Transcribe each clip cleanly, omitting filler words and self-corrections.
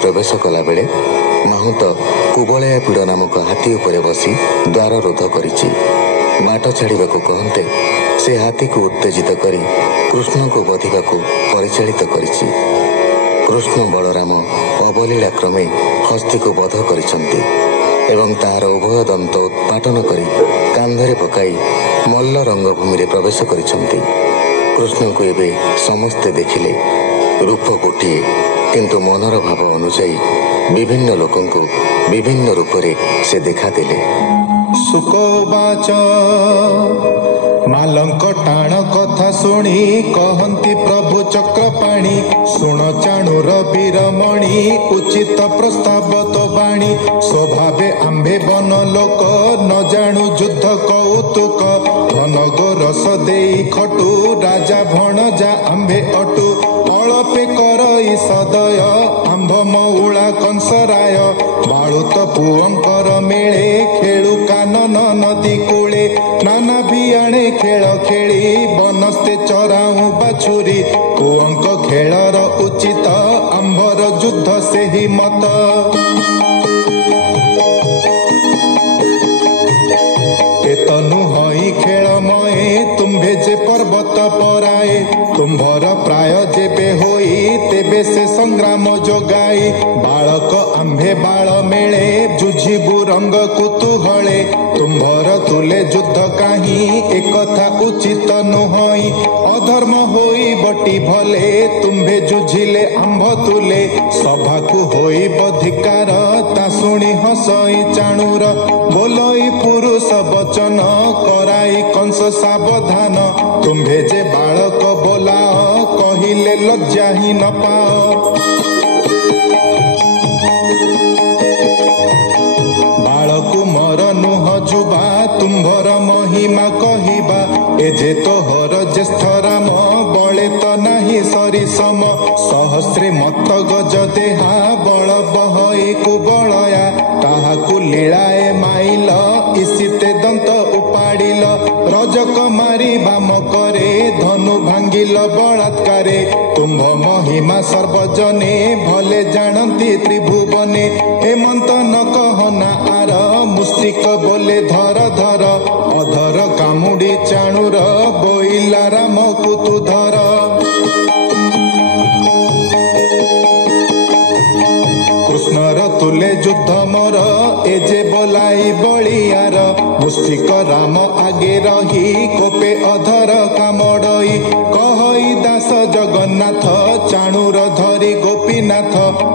प्रवेश कला बेले माहुत कुबलया पीड़ नामक हाथी उपरे बसी द्वार रोध करिछि। बाट छाड़िबाकू कहन्ते से हाथी को उत्तेजित करी कृष्ण को बधिबा को परिचालित करिछि। कृष्ण बलराम अवलीला क्रमे हस्ती को बध करिसंती एवं तार उभय दंत उत्पाटन करी कांधरे पकाई मल्ल रंगभूमि रे प्रवेश करिसंती। कृष्ण को एबे समस्ते देखिले। रूप गोटिए किंतु मनर भाव अनुसायी विभिन्न लोकों को विभिन्न रूप रे से देखा देले। सुकोवाच मालंक टाण कथा शुणी कहन्ति प्रभु चक्रपाणी शुण चाणुर वीरमणि उचित प्रस्ताव तो बाणी स्वभावे आंबे बन लोक न जाणु युद्ध कौतुक घन गोरस देई खटु राजा भणजा आंबे अटु अळपे करई सदय आंभ मऊळा कंसराय बाळुत पुअंकर मेळे खेळु कानन नदी कूळे नाना भियाणे खेळ खेळी बनस्ते चराऊ बाछुरी पुअंक खेळर उचित आंभर युद्ध सेहि मत एतनु हई खेळमये तुम्भे जे पर्वत पराए तुम्भर प्राय जेबे होई तेबे से संग्राम जोगाई बालक आंभे बाळ मेळे जुझिबु रंग कुतूहले तुम्भर तुले युद्ध काही एकथा उचित नुहई अधर्म होई बटी भले तुम्भे जुझिले आंभ तुले सभाकु होई बधिकार ता शुणी हसई चाणुर बोलई पुरुष वचन कराई कंस सावधान तुम्भे जे बालक बोलाओ कहिले लज्जा ही न पाओ बालकु मर नुह जुबा तुम्भर महिमा कहिबा ए जे तोहर ज्येष्ठ राम बळे तो नाही सरी सम सहस्रे मत गज देहा बळ बहई कुबलया ताहाकु लीलाए माइल इसिते दंत उपाडिल रजक मारी बाम करे धनु भांगिल बलात्कारे तुम्भ महिमा सर्वजने भले जानती त्रिभुवने हेमंत न कहना आर मुस्तिक बोले धर धर अधर कामुडी चाणुर बोइला राम कुतु धर कृष्णर तुले युद्ध मोर ए जे बोलाई बलियार मुस्तिक राम आगे रही कोपे अधर कामड़ई कहई दास जगन्नाथ चाणुर धरी गोपीनाथ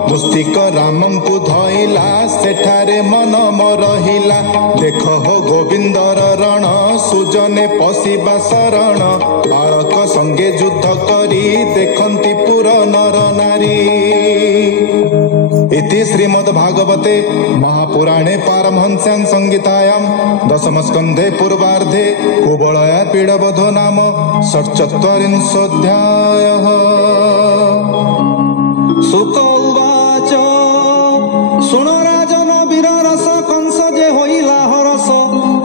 मुस्तिक राम को धइला सेठारे मन मरहिला देख हो गोविंदर रण सुजने पशिबा शरण बालक संगे युद्ध करी देखंती पुर नर नारी। इति श्रीमद्भागवते महापुराणे पारमहंस्यां संहितायां दशमस्कन्धे पूर्वार्धे कुबलया पीडबधो नाम षट्चत्वारिंशोऽध्यायः। शुक उवाच शुणो राजन वीर रस कंस जे होइला हरस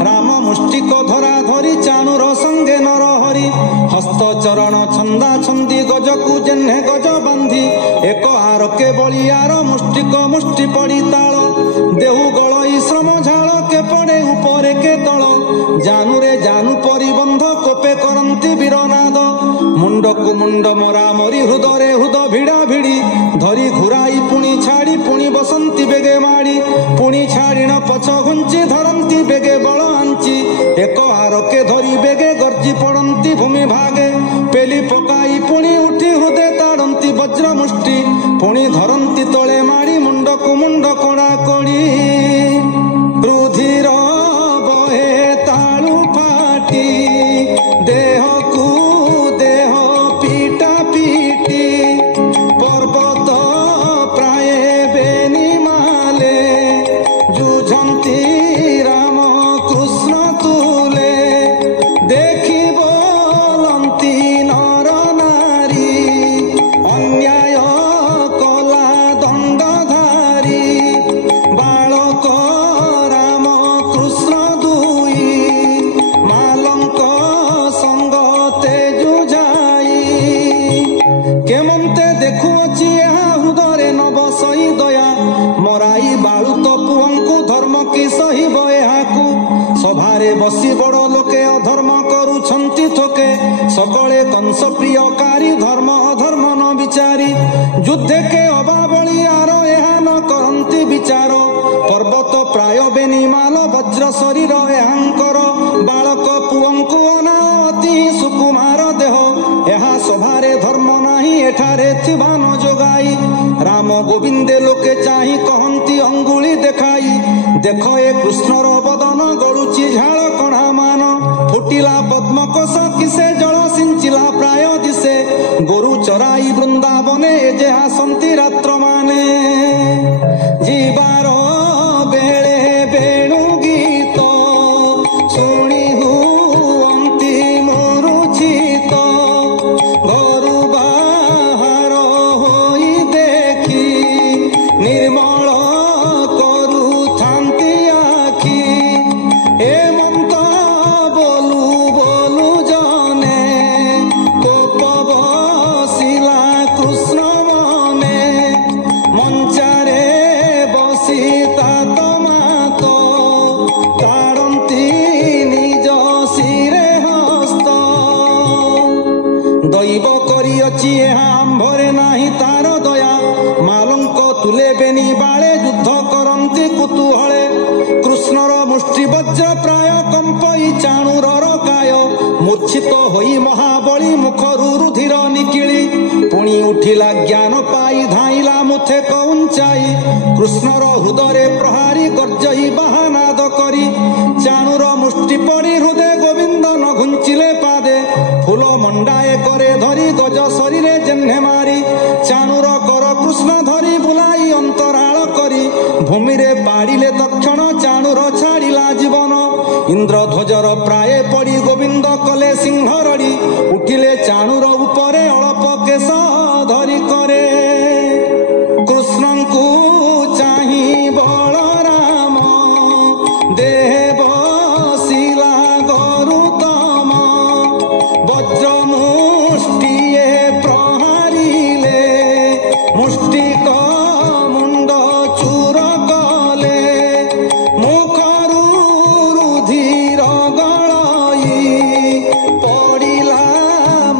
राम मुष्टिक धरा धरी चाणुर संगे नर हरि हस्त चरण छंदा छंदी गजकु जेन्हे गज बांधी एक आरके बलियार मुष्टिक मुष्टि पड़ी ताल देहु गलई श्रम झाल के पड़े उपरे के तल जानुरे जानु परिबंध कोपे करंती वीरनाद मुंडकु मुंड मरा मरी हृदरे हृद भिड़ा भिड़ी धरी घुराई पुणी छाड़ी पुणी बसंती बेगे माड़ी पुणी छाड़ीण पछ घुंची धरंती बेगे बल आंची एक आरके धरी बेगे गर्जी पड़ंती भूमि भागे पेली पकाई पुणी उठी हृदे ताड़ंती वज्र मुष्टि पुणी धरंती तले माड़ी मुंडकु मुंड कोड़ा कोड़ी रुधिर बहे ताळु फाटी देहकु देह पीटा पीटी पर्वत प्राय बेनी माले जुझंती राम कृष्ण तुले देखिब ଲୋକେ সকলে কংস প্রিয়কারী ধর্ম অধর্ম ন বিচারি যুদ্ধে কে অবাবଳି আর ଏହା ন କରନ୍ତି ବିଚାର ପର୍ବତ ପ୍ରାୟ ବେନିମାଲ ବଜ୍ର ଶରୀର ଏହାଙ୍କର ବାଳକ ପୁଅଙ୍କୁ ଅନାଅ ଅତି ସୁକୁମାର ଦେହ ଏହା ସଭାରେ ଧର୍ମ ନାହିଁ ଏଠାରେ ଥିବା ନ ଯୋଗାଇ ରାମ ଗୋବିନ୍ଦେ ଲୋକେ ଚାହିଁ କହନ୍ତି ଅଙ୍ଗୁଳି ଦେଖାଇ ଦେଖ ଏ କୃଷ୍ଣର ବଦନ ଗଳୁଛି ଝାଳ କଣା ମାନ ଫୁଟିଲା ପଦ୍ମକୋଷ କିସେ ଜଳ ସିଞ୍ଚିଲା ପ୍ରାୟ ଦିଶେ ଗୋରୁ ଚରାଇ ବୃନ୍ଦାବନେ ଏ ଯେ ଆସନ୍ତି ରାତ୍ର ମାନେ ଯିବାର ବେଳେ ବେଣୁ ଗୀତ ଶୁଣି ହୁଅନ୍ତି ମରୁଚିତ ଘରୁ ବାହାର ହୋଇ ଦେଖି ନିର୍ମଳ କରୁଥାନ୍ତି ଆଖି ଏମନ୍ତ ବୋଲୁ ବୋଲୁ ଜନେ କୋପ ବସିଲା କୃଷ୍ଣ ମନେ ମଞ୍ଚାରେ ବସି ତାତ ମାତ ତାଡ଼ନ୍ତି ନିଜ ଶିରେ ହସ୍ତ ଦୈବ କରିଅଛି ଏହା ଆମ୍ଭରେ ନାହିଁ ତାର ଦୟା ମାଲଙ୍କ ତୁଲେ ବେନି ବାଳେ ଯୁଦ୍ଧ କରନ୍ତି କୁତୁହଳେ କୃଷ୍ଣର ମୁଷ୍ଟି ବଜ୍ର ପ୍ରାୟ କମ୍ପଇ ଚାଣୁରର କାୟ ମୂର୍ଚ୍ଛିତ ହୋଇ ମହାବଳୀ ମୁଖରୁ ରୁଧିର ନିକିଳି ପୁଣି ଉଠିଲା ଜ୍ଞାନ ପାଇ ଧାଇଁଲା ମୁଥେ କଉଞ୍ଚାଇ କୃଷ୍ଣର ହୃଦୟରେ ପ୍ରହାରୀ ଗର୍ଜଇ ବାହାନାଦ କରି ଚାଣୁର ମୁଷ୍ଟି ପଡ଼ି ହୃଦେ ଗୋବିନ୍ଦ ନ ଘୁଞ୍ଚିଲେ ପାଦେ ଫୁଲ ମଣ୍ଡାଏ କରେ ଧରି ଗଜ ଶରୀରେ ଜେହ୍ନେ ମାରି ଚାଣୁର କର କୃଷ୍ଣ ଧରି ବୁଲାଇ ଅନ୍ତରାଳ କରି ଭୂମିରେ ପାଡ଼ିଲେ ତକ୍ଷଣ ଚାଣୁର ଛାଡ଼ିଲା ଜୀବନ ଇନ୍ଦ୍ରଧ୍ୱଜର ପ୍ରାୟ ପଡ଼ି ଗୋବିନ୍ଦ କଲେ ସିଂହରଡ଼ି ଉଠିଲେ ଚାଣୁର ଉପରେ ଅଳପ କେଶ ଧରି କରେ କୃଷ୍ଣଙ୍କୁ ଚାହିଁ ବଳରାମ ଦେହେ ବସିଲା ଗରୁତମ ବଜ୍ର ମୁଷ୍ଟିଏ ପ୍ରହାରିଲେ ମୁଷ୍ଟିକ ମୁଣ୍ଡ ଚୂର କଲେ ମୁଖରୁ ରୁଧିର ଗଳଇ ପଡ଼ିଲା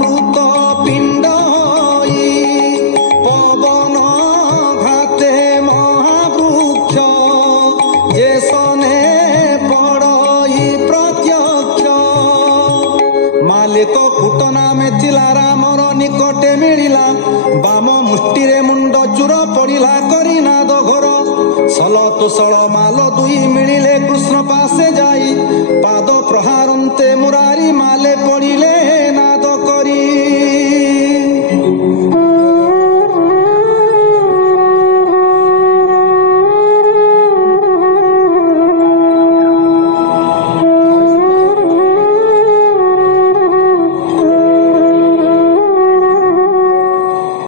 ମୃତ ପିଣ୍ଡ ହୋଇ ପବନ ଘାତେ ମହାବୃକ୍ଷ ଯେ ସନେ ପଡ଼ଇ ପ୍ରତ୍ୟକ୍ଷ ମାଲିକ କୁଟ ନାମେ ଥିଲା ରାମର ନିକଟେ ମିଳିଲା ବାମ ମୁଷ୍ଟିରେ ମୁଣ୍ଡ ଚୂର ପଡ଼ିଲା କରି ନାଦ ଘୋର ସଲ ତୁଷଳ ମାଲ ଦୁଇ ମିଳିଲେ କୃଷ୍ଣ ପାଶେ ଯାଇ ପାଦ ପ୍ରହାରନ୍ତେ ମୁରାରି ମାଲେ ପଡ଼ିଲେ